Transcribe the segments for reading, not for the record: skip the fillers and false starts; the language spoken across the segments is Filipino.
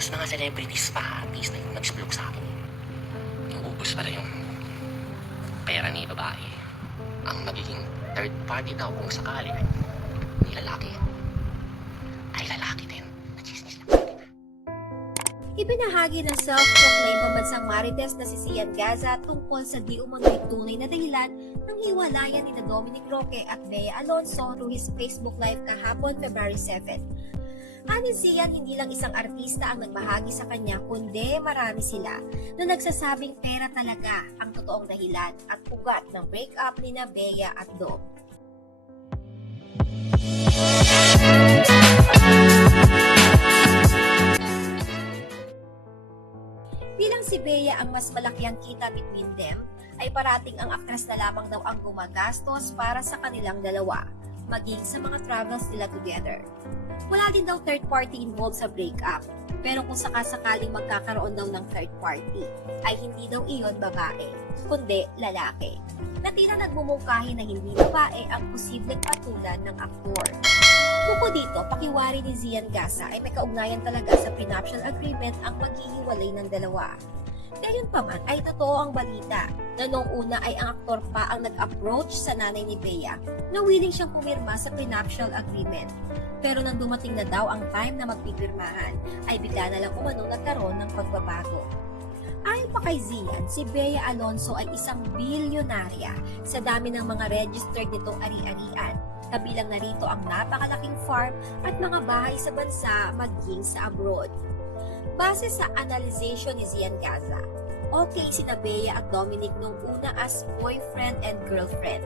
Tapos mga celebrities pa, artist na yung nag-splok sa akin. Yung ubos pala yung pera ni babae. Ang magiging third party daw kung sakali ay ni lalaki. Ay lalaki din. Nachismis lang. Ibinahagi ng self-proclaimed pambansang marites na si Sian Gaza tungkol sa di umano'y tunay na dahilan ng hiwalayan ni Dominic Roque at Bea Alonzo through his Facebook Live kahapon February 7. Ani Sian, hindi lang isang artista ang nagbahagi sa kanya kundi marami sila na nagsasabing pera talaga ang totoong dahilan at ugat ng breakup ni Bea at Dom. Bilang si Bea ang mas malaki ang kita between them, ay parating ang aktres na lamang daw ang gumagastos para sa kanilang dalawa, maging sa mga travels nila together. Wala din daw third party involved sa breakup, pero kung sakasakaling magkakaroon daw ng third party, ay hindi daw iyon babae, kundi lalaki. Na tila nagmumungkahi na hindi babae ang posibleng patulan ng aktor. Bukod dito, pakiwari ni Sian Gaza ay may kaugnayan talaga sa prenuptial agreement ang maghihiwalay ng dalawa. Gayunpaman ay totoo ang balita na noong una ay ang aktor pa ang nag-approach sa nanay ni Bea na willing siyang pumirma sa prenuptial agreement. Pero nang dumating na daw ang time na magpipirmahan, ay bigla na lang umano nagkaroon ng pagbabago. Ayon pa kay Sian, si Bea Alonzo ay isang bilyonarya sa dami ng mga registered nitong ari-arian. Kabilang na rito ang napakalaking farm at mga bahay sa bansa maging sa abroad. Base sa analyzation ni Sian Gaza, okay sina Bea at Dominic nung una as boyfriend and girlfriend.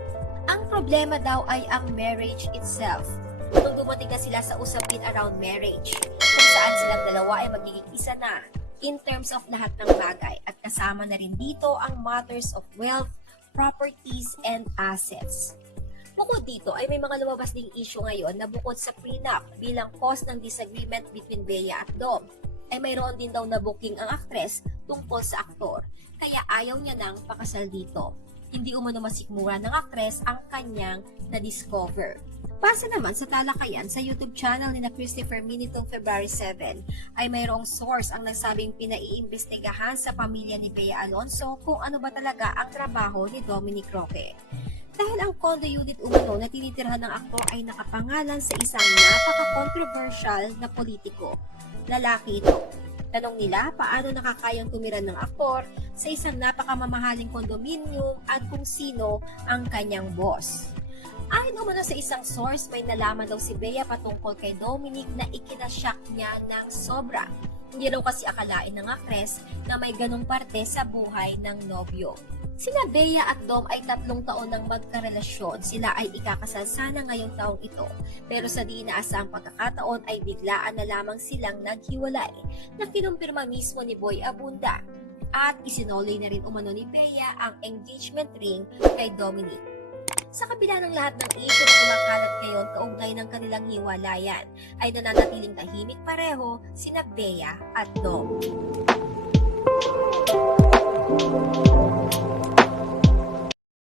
Ang problema daw ay ang marriage itself. Nung dumating na sila sa usapin around marriage, kung saan silang dalawa ay magiging isa na in terms of lahat ng bagay at kasama na rin dito ang matters of wealth, properties, and assets. Bukod dito ay may mga lumabas ding issue ngayon na bukod sa prenup bilang cause ng disagreement between Bea at Dom, ay mayroon din daw na booking ang aktres tungkol sa aktor, kaya ayaw niya nang pakasal dito. Hindi umano masikmura ng aktres ang kanyang na-discover. Base naman sa talakayan sa YouTube channel ni Christopher Min nitong February 7, ay mayroong source ang nagsabing pinaiimbestigahan sa pamilya ni Bea Alonzo kung ano ba talaga ang trabaho ni Dominic Roque. Dahil ang condo unit umano na tinitirhan ng aktor ay nakapangalan sa isang napaka-controversial na politiko. Lalaki ito. Tanong nila paano nakakayang tumira ng aktor sa isang napakamamahaling kondominium at kung sino ang kanyang boss. Ayon naman sa isang source, may nalaman daw si Bea patungkol kay Dominic na ikinasyak niya ng sobra. Hindi raw kasi akalain ng aktres na may ganong parte sa buhay ng nobyo. Sina Bea at Dom ay 3 taon nang magkarelasyon. Sila ay ikakasal sana ngayong taong ito. Pero sa di inaasahang pagkakataon ay biglaan na lamang silang naghiwalay na kinumpirma mismo ni Boy Abunda. At isinolay na rin umano ni Bea ang engagement ring kay Dominic. Sa kabila ng lahat ng issue na kumakalat ngayon kaugnay ng kanilang hiwalayan, ay nananatiling tahimik pareho sina Bea at Dom.